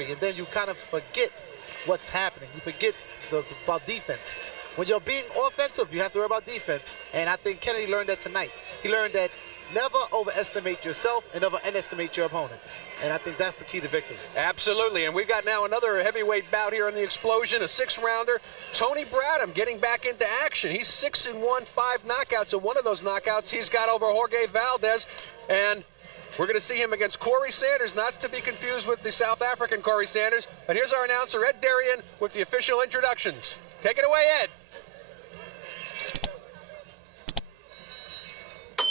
victory, and then you kind of forget what's happening. You forget about defense. When you're being offensive, you have to worry about defense, and I think Kennedy learned that tonight. He learned that never overestimate yourself and never underestimate your opponent. And I think that's the key to victory. Absolutely. And we got now another heavyweight bout here in the Explosion, a 6-rounder. Tony Bradham getting back into action. He's 6-1, 5 knockouts. And one of those knockouts he's got over Jorge Valdez. And we're going to see him against Corey Sanders, not to be confused with the South African Corey Sanders. But here's our announcer, Ed Darien, with the official introductions. Take it away, Ed.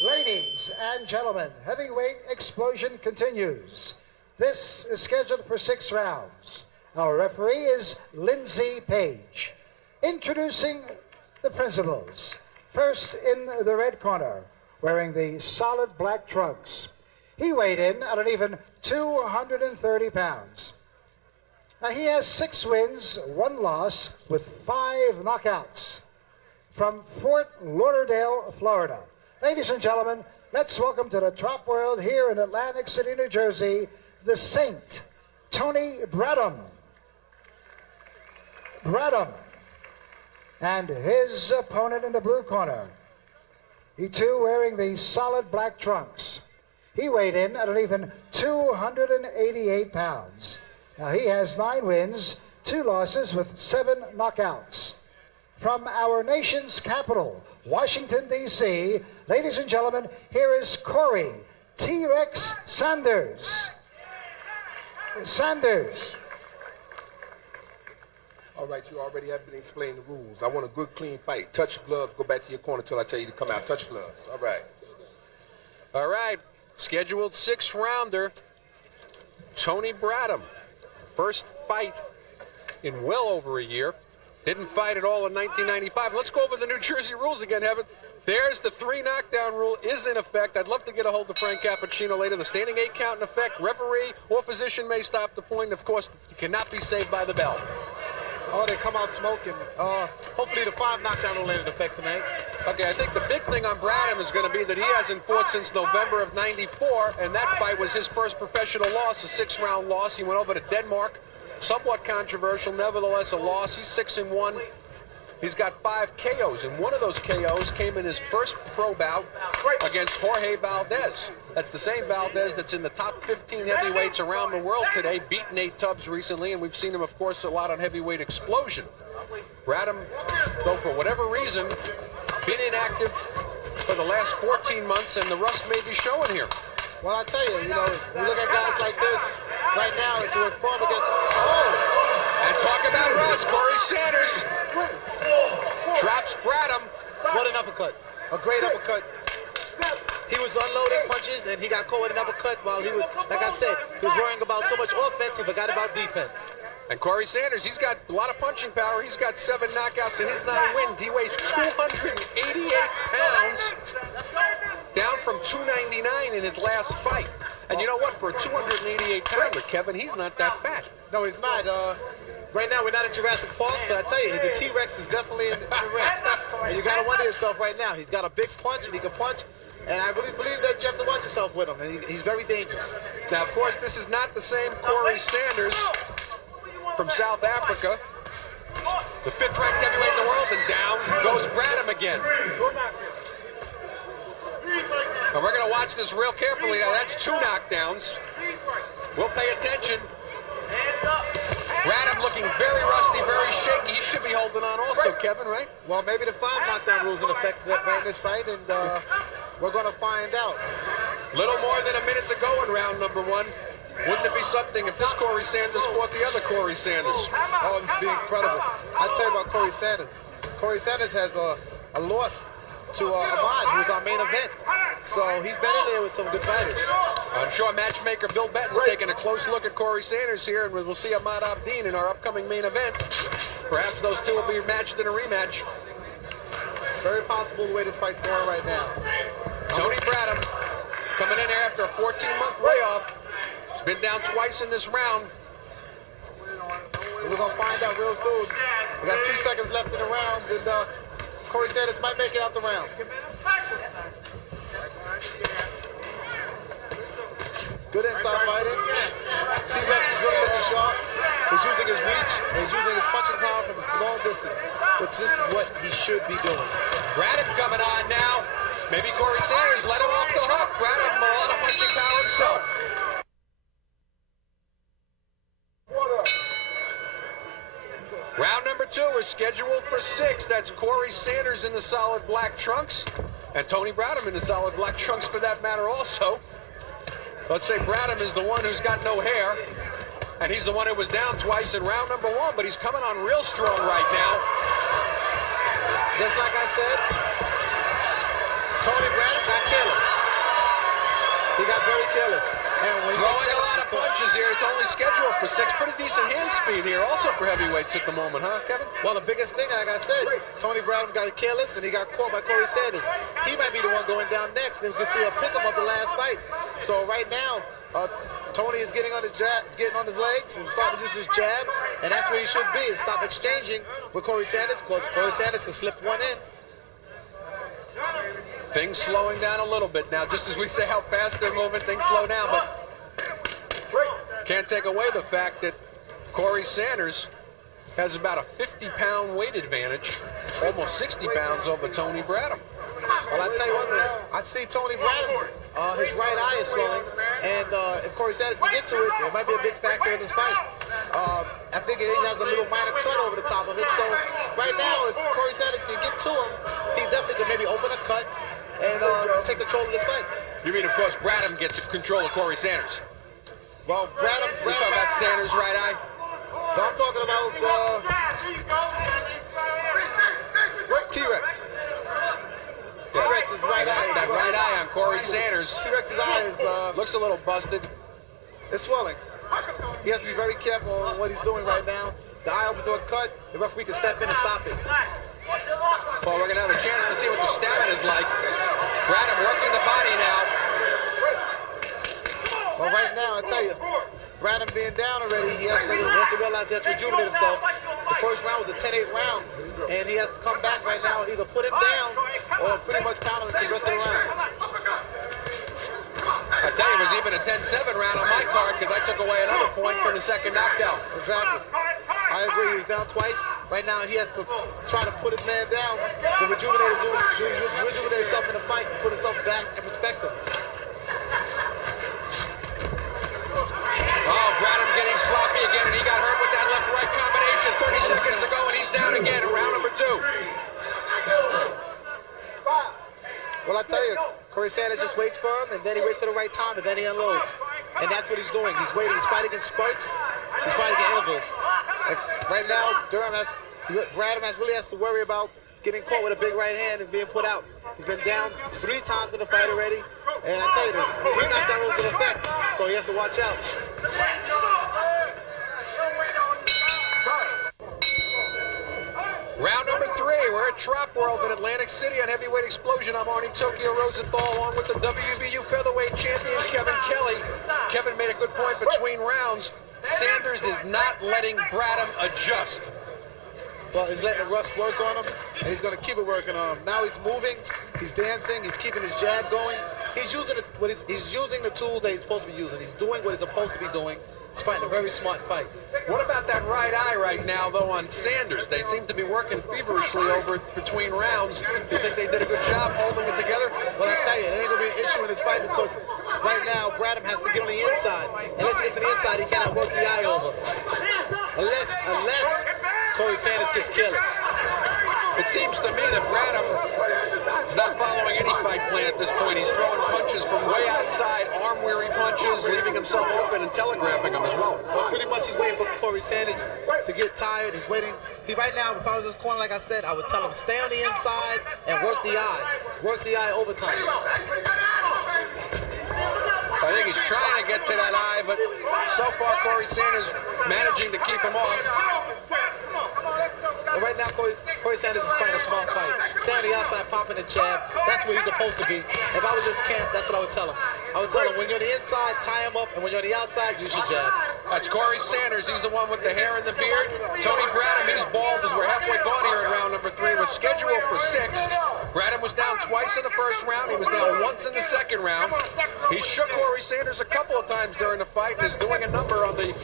Ladies and gentlemen, heavyweight explosion continues. This is scheduled for 6 rounds. Our referee is Lindsay Page. Introducing the principals. First in the red corner, wearing the solid black trunks. He weighed in at an even 230 pounds. Now he has 6 wins, 1 loss, with 5 knockouts. From Fort Lauderdale, Florida. Ladies and gentlemen, let's welcome to the top world here in Atlantic City, New Jersey, the Saint, Tony Bradham. And his opponent in the blue corner. He too wearing the solid black trunks. He weighed in at an even 288 pounds. Now he has 9 wins, 2 losses with 7 knockouts. From our nation's capital, Washington, D.C., ladies and gentlemen, here is Corey T-Rex Sanders. All right, you already have been explaining the rules. I want a good, clean fight. Touch gloves, go back to your corner until I tell you to come out. Touch gloves. All right. All right, scheduled 6-rounder, Tony Bradham. First fight in well over a year. Didn't fight at all in 1995. Let's go over the New Jersey rules again, Evan. There's the 3 knockdown rule is in effect. I'd love to get a hold of Frank Cappuccino later. The standing 8 count in effect. Referee or physician may stop the point. Of course, you cannot be saved by the bell. Oh, they come out smoking. Hopefully the 5 knockdown rule ain't in effect tonight. Okay, I think the big thing on Bradham is going to be that he hasn't fought since November of '94, and that fight was his first professional loss, a 6-round loss. He went over to Denmark. Somewhat controversial, nevertheless a loss. He's 6-1. He's got 5 KOs, and one of those KOs came in his first pro bout against Jorge Valdez. That's the same Valdez that's in the top 15 heavyweights around the world today, beat Nate Tubbs recently, and we've seen him, of course, a lot on Heavyweight Explosion. Bradham, though, for whatever reason, been inactive for the last 14 months, and the rust may be showing here. Well, I tell you, when you look at guys like this, right now, if you would form against... And talk about rust, Corey Sanders drops Bradham. What an uppercut. A great uppercut. He was unloading punches, and he got caught with an uppercut while he was, like I said, he was worrying about so much offense, he forgot about defense. And Corey Sanders, he's got a lot of punching power. He's got 7 knockouts in his 9 wins. He weighs 288 pounds, down from 299 in his last fight. And you know what? For a 288-pounder, Kevin, he's not that fat. No, he's not. Right now, we're not at Jurassic Park, but I tell you, the T-Rex is definitely in the ring. And you got to wonder yourself right now. He's got a big punch, and he can punch. And I really believe that you have to watch yourself with him. And he's very dangerous. Now, of course, this is not the same Corey Sanders from South Africa. The 5th-ranked heavyweight in the world, and down goes Bradham again. And we're going to watch this real carefully. Now, that's 2 knockdowns. We'll pay attention. Bradham looking very rusty, very shaky. He should be holding on also, Kevin, right? Well, maybe the 5 knockdown rule's in effect right in this fight, and we're going to find out. Little more than a minute to go in round number 1. Wouldn't it be something if this Corey Sanders fought the other Corey Sanders? Oh, this would be incredible. I'll tell you about Corey Sanders. Corey Sanders has a loss to Ahmad, who's our main event. So he's been in there with some good fighters. I'm sure matchmaker Bill Benton's taking a close look at Corey Sanders here, and we'll see Ahmad Abdin in our upcoming main event. Perhaps those two will be matched in a rematch. Very possible the way this fight's going right now. Tony Bradham coming in here after a 14-month layoff. He's been down twice in this round. We're going to find out real soon. We got 2 seconds left in the round, and Corey Sanders might make it out the round. Good inside fighting. T-Rex is really looking sharp. his reach, and he's using his punching power from long distance, which this is what he should be doing. Bradham coming on now. Maybe Corey Sanders let him off the hook. Bradham, a lot of punching power himself. Round number 2, we're scheduled for 6. That's Corey Sanders in the solid black trunks, and Tony Bradham in the solid black trunks for that matter also. Let's say Bradham is the one who's got no hair, and he's the one who was down twice in round number 1, but he's coming on real strong right now. Just like I said, Tony Bradham got careless. He got very careless. And when throwing a lot of punches here. It's only scheduled for 6. Pretty decent hand speed here also for heavyweights at the moment, huh, Kevin? Well, the biggest thing, like I said, Tony Bradham got careless and he got caught by Corey Sanders. He might be the one going down next. Then we can see a pick him of the last fight. So right now, Tony is getting on his jab, getting on his legs and starting to use his jab, and that's where he should be and stop exchanging with Corey Sanders, because Corey Sanders can slip one in. Things slowing down a little bit now. Just as we say how fast they're moving, things slow down, but can't take away the fact that Corey Sanders has about a 50-pound weight advantage, almost 60 pounds over Tony Bradham. Well, I tell you one thing, I see Tony Bradham's, his right eye is swelling, and if Corey Sanders can get to it, it might be a big factor in this fight. I think it has a little minor cut over the top of it, so right now, if Corey Sanders can get to him, he definitely can maybe open a cut and take control of this fight. You mean, of course, Bradham gets control of Corey Sanders? Well, Bradham... You're talking about Sanders' right eye? No, I'm talking about T-Rex. T-Rex's right eye. That right eye on Corey Sanders. T-Rex's eye is... looks a little busted. It's swelling. He has to be very careful on what he's doing right now. The eye opens to a cut, the referee can step in and stop it. Well, we're going to have a chance to see what the stamina is like. Bradham working the body now. Well, right now, I tell you, Bradham being down already, he has to realize he has to rejuvenate himself. The first round was a 10-8 round, and he has to come back right now, either put him down or pretty much pound him for the rest of the round. I tell you, it was even a 10-7 round on my card because I took away another point from the second knockdown. Exactly. I agree, he was down twice. Right now, he has to try to put his man down to rejuvenate himself in the fight and put himself back in perspective. Oh, Bradham getting sloppy again, and he got hurt with that left-right combination. 30 seconds to go, and he's down again in round number 2. Well, I tell you, Corey Sanders just waits for him, and then he waits for the right time, and then he unloads. And that's what he's doing. He's waiting. He's fighting in spurts. He's fighting in intervals. And right now, Bradham really has to worry about getting caught with a big right hand and being put out. He's been down 3 times in the fight already. And I tell you, the 3 knockdown rules in effect, so he has to watch out. Round number 3, we're at Trop World in Atlantic City on Heavyweight Explosion. I'm Arnie Tokyo Rosenthal along with the WBU featherweight champion Kevin Kelly. Kevin made a good point between rounds. Sanders is not letting Bradham adjust. Well, he's letting the rust work on him, and he's going to keep it working on him. Now he's moving, he's dancing, he's keeping his jab going. He's using the tools that he's supposed to be using. He's doing what he's supposed to be doing. He's fighting a very smart fight. What about that right eye right now, though, on Sanders? They seem to be working feverishly over between rounds. Do you think they did a good job holding it together? Well, I tell you, it ain't going to be an issue in this fight because right now, Bradham has to get on the inside. Unless he gets to the inside, he cannot work the eye over. Unless Corey Sanders gets careless. It seems to me that Bradham is not following any fight plan at this point. He's throwing punches from way outside, arm-weary punches, leaving himself open and telegraphing them as well. Well, pretty much he's waiting for Corey Sanders to get tired. He's waiting. Right now, if I was in this corner, like I said, I would tell him stay on the inside and work the eye. Work the eye overtime. I think he's trying to get to that eye, but so far Corey Sanders managing to keep him off. But right now, Corey Sanders is fighting a smart fight. Stay on the outside, popping the jab. That's where he's supposed to be. If I was his camp, that's what I would tell him. I would tell him, when you're on the inside, tie him up, and when you're on the outside, use your jab. That's Corey Sanders. He's the one with the hair and the beard. Tony Bradham, he's bald as we're halfway gone here in round number 3. We're scheduled for 6. Bradham was down twice in the first round. He was down once in the second round. He shook Corey Sanders a couple of times during the fight and is doing a number on the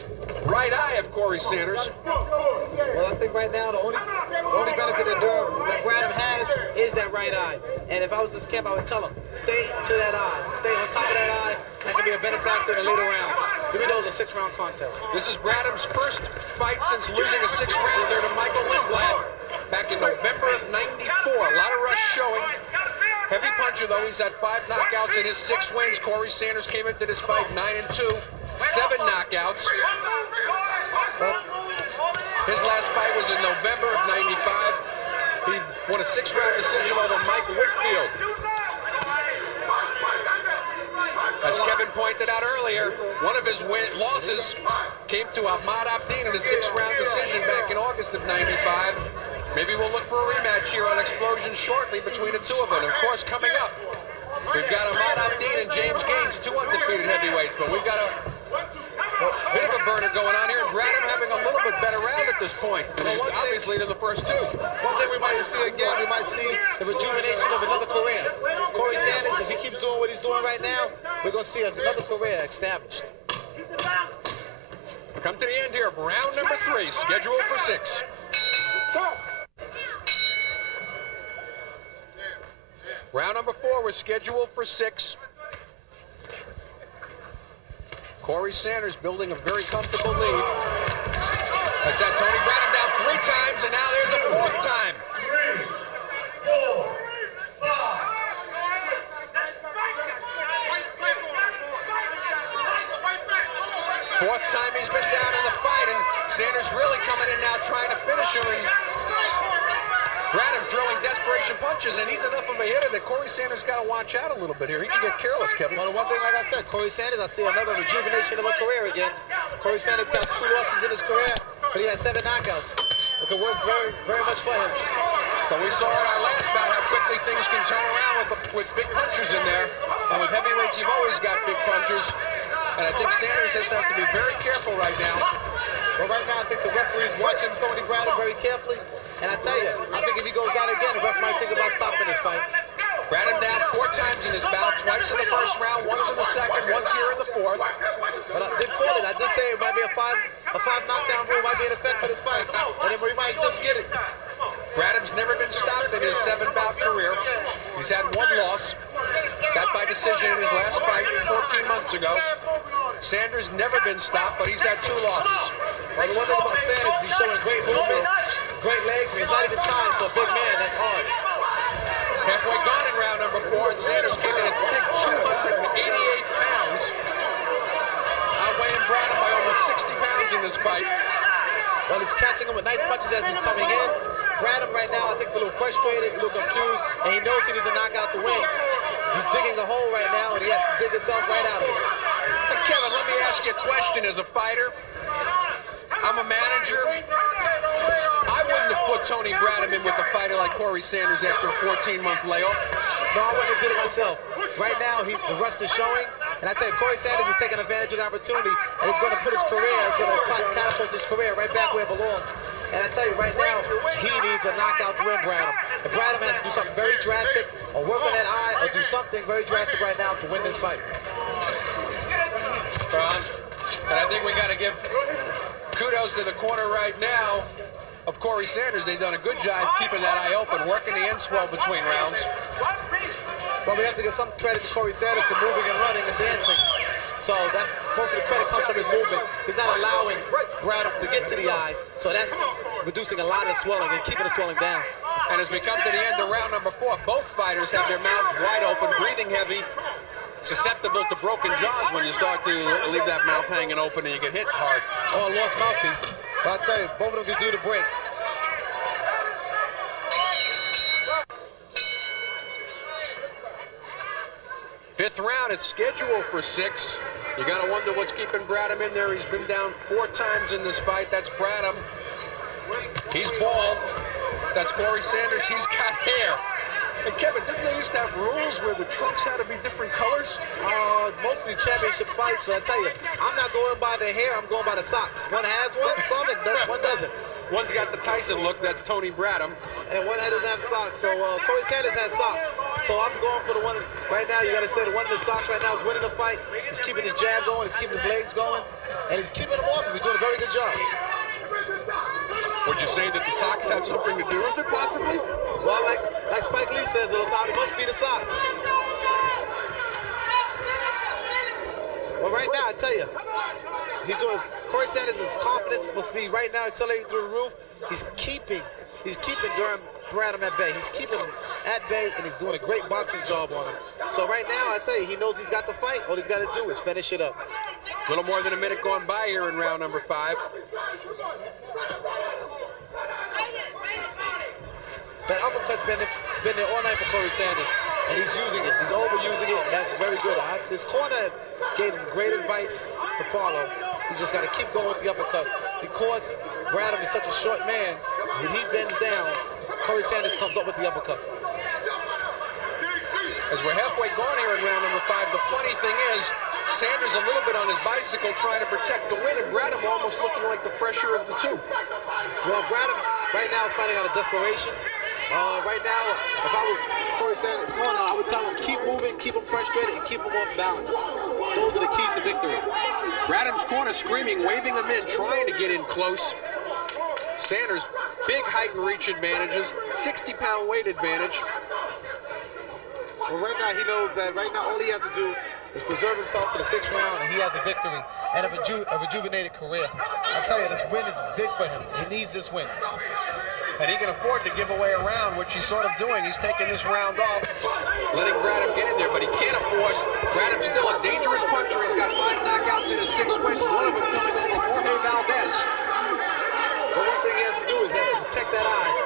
right eye of Corey Sanders. Well, I think right now the only benefit that Bradham has is that right eye. And if I was this camp, I would tell him, stay to that eye. Stay on top of that eye. That can be a benefactor in the later rounds. Even though it's a 6-round contest. This is Bradham's first fight since losing a 6-rounder to Michael Lindblad back in November of '94. A lot of rush showing. Heavy puncher, though. He's had 5 knockouts in his 6 wins. Corey Sanders came into this fight 9-2, 7 knockouts. His last fight was in November of '95. He won a 6-round decision over Mike Whitfield. As Kevin pointed out earlier, one of his losses came to Ahmad Abdin in a 6-round decision back in August of '95. Maybe we'll look for a rematch here on Explosion shortly between the two of them. Of course, coming up, we've got Ahmad Abdin and James Gaines, 2 undefeated heavyweights, but we've got a bit of a burner going on here, and Bradham having a little bit better round at this point, obviously, than the first 2. One thing we might see again, we might see the rejuvenation of another career. Corey Sanders, if he keeps doing what he's doing right now, we're going to see another career established. Come to the end here of round number 3, scheduled for 6. Round number 4 was scheduled for 6. Corey Sanders building a very comfortable lead. That's that Tony Bradham down 3 times, and now there's a 4th time. 4th time he's been down in the fight, and Sanders really coming in now trying to finish him. And Bradham throwing desperation punches, and he's enough of a hitter that Corey Sanders got to watch out a little bit here. He can get careless, Kevin. Well, the one thing, like I said, Corey Sanders, I see another rejuvenation of a career again. Corey Sanders got 2 losses in his career, but he had 7 knockouts. It could work very, very much for him. But we saw in our last bout how quickly things can turn around with big punchers in there. And with heavyweights, you've always got big punchers. And I think Sanders just has to be very careful right now. Well, right now, I think the referee's watching Tony Bradham very carefully. And I tell you, I think if he goes down again, the ref might think about stopping this fight. Bradham down 4 times in this bout, twice in the first round, once in the second, once here in the 4th. But I did call it. I did say it might be a 5 knockdown rule might be in effect for this fight. And then we might just get it. Bradham's never been stopped in his 7-bout career. He's had 1 loss. That by decision in his last fight 14 months ago. Sanders never been stopped, but he's had 2 losses. Well, the one thing about Sanders, he's showing great movement, great legs, and he's not even timed for a big man. That's hard. Halfway gone in round number 4, and Sanders came in at big 288 pounds. Outweighing Bradham by almost 60 pounds in this fight. Well, he's catching him with nice punches as he's coming in. Bradham right now, I think, is a little frustrated, a little confused, and he knows he needs to knock out the win. He's digging a hole right now, and he has to dig himself right out of it. Hey, Kevin, let me ask you a question as a fighter. I'm a manager. I wouldn't have put Tony Bradham in with a fighter like Corey Sanders after a 14-month layoff. No, I wouldn't have did it myself. Right now, the rust is showing, and I tell you, Corey Sanders is taking advantage of the opportunity, and it's going to put his career, it's going to catapult his career right back where it belongs. And I tell you, right now, he needs a knockout to win Bradham. And Bradham has to do something very drastic, or work on that eye, or do something very drastic right now to win this fight. And I think we got to give kudos to the corner right now of Corey Sanders. They've done a good job keeping that eye open, working the end swell between rounds. But we have to give some credit to Corey Sanders for moving and running and dancing. So that's most of the credit comes from his movement. He's not allowing Bradham to get to the eye. So that's reducing a lot of the swelling and keeping the swelling down. And as we come to the end of round number 4, both fighters have their mouths wide open, breathing heavy, susceptible to broken jaws when you start to leave that mouth hanging open and you get hit hard. Oh, lost mouthpiece. But I'll tell you, both of them can do the break. Fifth round, it's scheduled for 6. You got to wonder what's keeping Bradham in there. He's been down 4 times in this fight. That's Bradham. He's bald. That's Corey Sanders. He's got hair. And Kevin, didn't they used to have rules where the trunks had to be different colors? Mostly championship fights, but I tell you, I'm not going by the hair, I'm going by the socks. One has one, some, and one doesn't. One's got the Tyson look, that's Tony Bradham. And one doesn't have socks. So Corey Sanders has socks. So I'm going for the one right now. You got to say the one in the socks right now is winning the fight. He's keeping his jab going. He's keeping his legs going. And he's keeping them off him. He's doing a very good job. Would you say that the socks have something to do with it, possibly? Well, like Spike Lee says all the time, it must be the socks. Well, right now, I tell you, Corey Sanders' confidence must be right now accelerating through the roof. He's keeping Durham Bradham at bay. He's keeping him at bay, and he's doing a great boxing job on him. So right now, I tell you, he knows he's got the fight. All he's got to do is finish it up. A little more than a minute gone by here in round number 5. That uppercut's been there all night for Corey Sanders, and he's using it. He's overusing it, and that's very good. His corner gave him great advice to follow. He's just got to keep going with the uppercut. Because Bradham is such a short man, when he bends down, Corey Sanders comes up with the uppercut. As we're halfway gone here in round number 5, the funny thing is, Sanders a little bit on his bicycle trying to protect the win, and Bradham almost looking like the fresher of the two. Well, Bradham right now is fighting out of desperation. Right now, if I was Corey Sanders' corner, I would tell him keep moving, keep him frustrated, and keep him off balance. Those are the keys to victory. Bradham's corner screaming, waving him in, trying to get in close. Sanders, big height and reach advantages, 60-pound weight advantage. Well, right now, he knows that right now all he has to do is preserve himself to the 6th round, and he has a victory and a rejuvenated career. I tell you, this win is big for him. He needs this win. And he can afford to give away a round, which he's sort of doing. He's taking this round off, letting Bradham get in there, but he can't afford. Bradham's still a dangerous puncher. He's got 5 knockouts in his 6 wins, one of them coming over Jorge Valdez. But one thing he has to do is he has to protect that eye.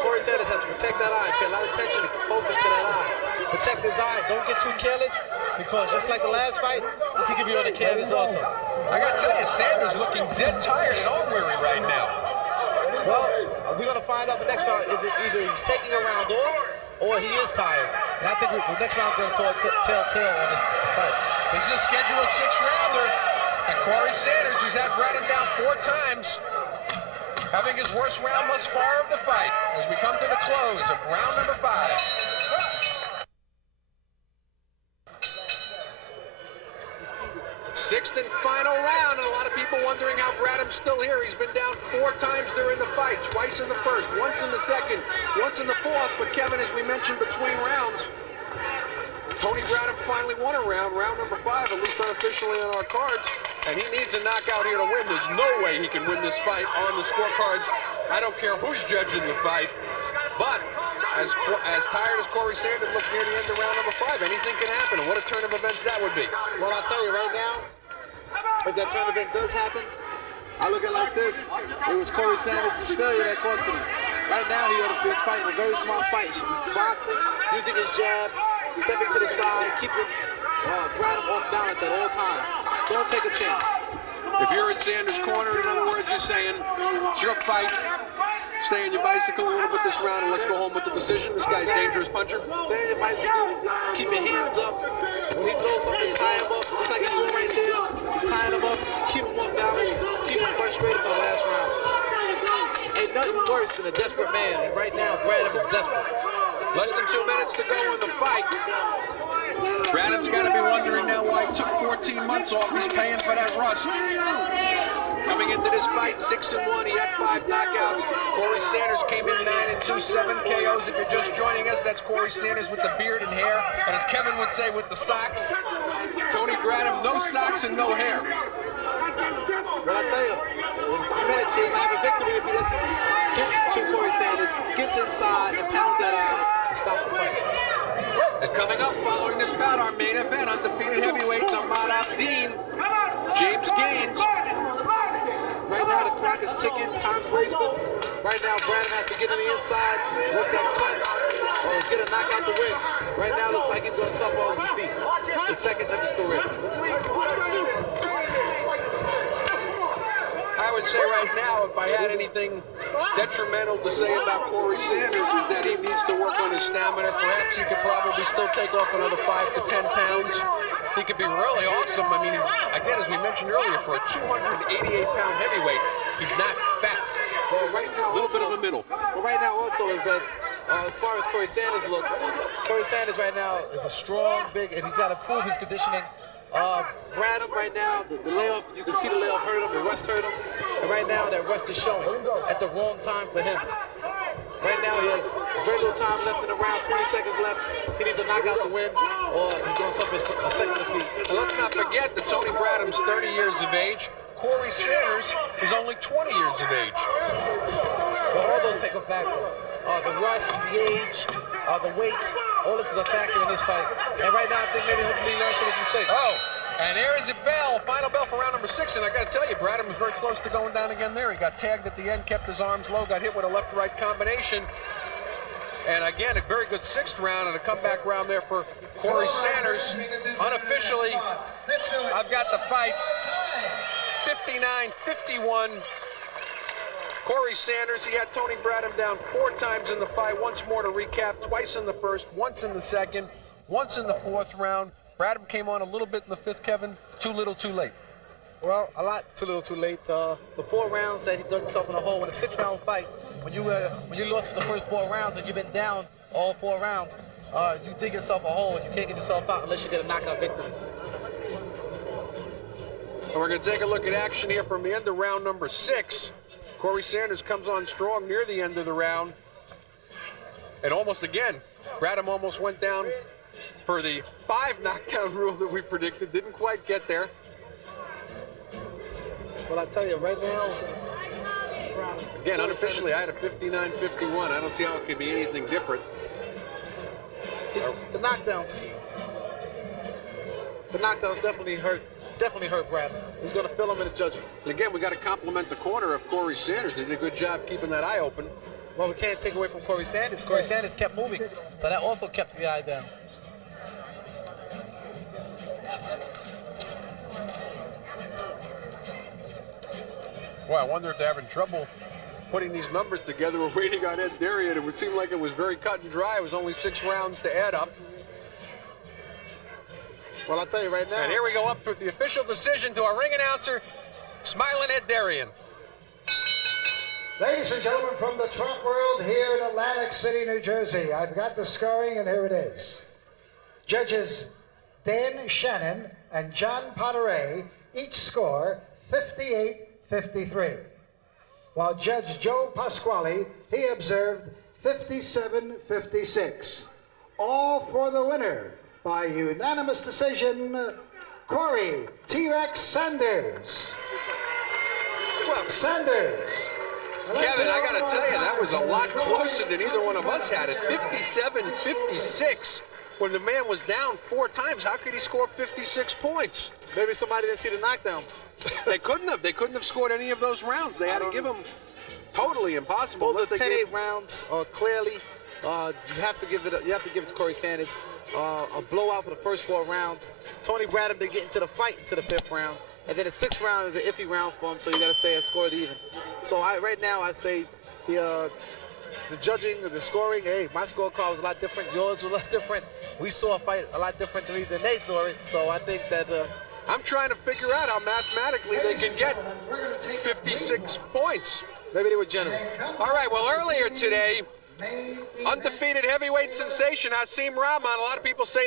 Corey Sanders has to protect that eye, pay a lot of attention and focus to that eye. Protect his eye. Don't get too careless, because just like the last fight, he could be on the canvas also. I got to tell you, Sanders looking dead tired and arm weary right now. Well, we're going to find out the next round. Either he's taking a round off or he is tired. And I think the next round's going to tell on this fight. This is a scheduled 6-rounder. And Corey Sanders, who's had Bradham down 4 times, having his worst round thus far of the fight as we come to the close of round number 5. 6th and final round, and a lot of people wondering how Bradham's still here. He's been down 4 times during the fight, twice in the first, once in the second, once in the fourth. But Kevin, as we mentioned between rounds, Tony Bradham finally won a round number 5, at least unofficially on our cards, and he needs a knockout here to win. There's no way he can win this fight on the scorecards. I don't care who's judging the fight, but as tired as Corey Sanders looked near the end of round number 5, anything can happen, and what a turn of events that would be. Well, I'll tell you right now, if that turn of event does happen, I look at it like this. It was Corey Sanders' failure that cost him. Right now, he's fighting a very smart fight. Boxing, using his jab, stepping to the side, keeping Bradham off balance at all times. Don't take a chance. If you're in Sanders' corner, in other words, you're saying, it's your fight. Stay on your bicycle a little bit this round and let's go home with the decision. This guy's a dangerous puncher. Stay on your bicycle, keep your hands up. When he throws something, tie him up, just like he's doing right there. He's tying him up, keep him off balance, keep him frustrated for the last round. Ain't nothing worse than a desperate man, and right now, Bradham is desperate. Less than 2 minutes to go in the fight. Bradham's got to be wondering now why he took 14 months off. He's paying for that rust. Coming into this fight, 6-1, he had 5 knockouts. Corey Sanders came in 9-2, 7 KOs. If you're just joining us, that's Corey Sanders with the beard and hair, and as Kevin would say, with the socks. Tony Bradham, no socks and no hair. Well, I tell you, in a few minutes he might have a victory if he doesn't get to Corey Sanders, gets inside and pounds that eye and stop the fight. And coming up following this bout, our main event, undefeated heavyweights, Ahmad Abdeen, James Gaines. Right now the clock is ticking, time's wasted. Right now Bradham has to get on the inside, work that cut, or get a knockout to win. Right now it looks like he's going to suffer all the defeat. The second of his career. I would say right now, if I had anything detrimental to say about Corey Sanders, is that he needs to work on his stamina. Perhaps he could probably still take off another 5 to 10 pounds. He could be really awesome. I mean, he's, again, as we mentioned earlier, for a 288-pound heavyweight, he's not fat. Well, right now, A little bit of a middle. Well, right now also is that as far as Corey Sanders looks, Corey Sanders right now is a strong, big, and he's got to prove his conditioning. Bradham right now, the layoff, you can see the layoff hurt him, the rest hurt him, and right now that rest is showing at the wrong time for him. Right now he has very little time left in the round, 20 seconds left. He needs to knock out the win, or he's going to suffer a second defeat. And let's not forget that Tony Bradham's 30 years of age. Corey Sanders is only 20 years of age. Well, all those take a factor. The rust, the age, the weight, all this is a factor in this fight. And right now, I think maybe hopefully he learns from his mistake. Oh, and there is a bell, final bell for round number 6. And I got to tell you, Bradham was very close to going down again there. He got tagged at the end, kept his arms low, got hit with a left-right combination. And again, a very good 6th round and a comeback round there for Corey Sanders. Unofficially, I've got the fight 59-51. Corey Sanders, he had Tony Bradham down 4 times in the fight. Once more to recap, twice in the first, once in the second, once in the 4th round. Bradham came on a little bit in the 5th, Kevin. Too little, too late. Well, a lot too little, too late. The 4 rounds that he dug himself in a hole in a 6-round fight. When you lost the first 4 rounds and you've been down all 4 rounds, you dig yourself a hole and you can't get yourself out unless you get a knockout victory. And we're going to take a look at action here from the end of round number 6. Corey Sanders comes on strong near the end of the round. And almost again, Bradham almost went down for the 5 knockdown rule that we predicted. Didn't quite get there. Well, I tell you, right now, Again, unofficially, I had a 59-51. I don't see how it could be anything different. the knockdowns definitely hurt Bradham. He's going to fill him in his judging. And again, we got to compliment the corner of Corey Sanders. They did a good job keeping that eye open. Well, we can't take away from Corey Sanders. Corey Sanders kept moving, so that also kept the eye down. Well, I wonder if they're having trouble putting these numbers together. We're waiting on Ed Darian. It would seem like it was very cut and dry. It was only 6 rounds to add up. Well, I'll tell you right now. And here we go up with the official decision to our ring announcer, smiling Ed Darian. Ladies and gentlemen, from the Trump world here in Atlantic City, New Jersey, I've got the scoring, and here it is. Judges Dan Shannon and John Poteray each score 58-53. While Judge Joe Pasquale, he observed 57-56. All for the winner by unanimous decision, Corey T-Rex Sanders. Well, Sanders. Kevin, I got to tell you, that was a lot closer than either one of us had it. 57-56. When the man was down 4 times, how could he score 56 points? Maybe somebody didn't see the knockdowns. They couldn't have. They couldn't have scored any of those rounds. They had to give them totally impossible. Those are 10-8 rounds. Clearly, you have to give it to Corey Sanders. A blowout for the first 4 rounds. Tony Bradham didn't get into the fight into the 5th round. And then the 6th round is an iffy round for him, so you got to say I scored even. So right now I say the judging, the scoring, hey, my scorecard was a lot different. Yours was a lot different. We saw a fight a lot different than they saw it. So I think that I'm trying to figure out how mathematically they can get 56 points. Maybe they were generous. All right, well, earlier today, undefeated heavyweight sensation Hasim Rahman, a lot of people say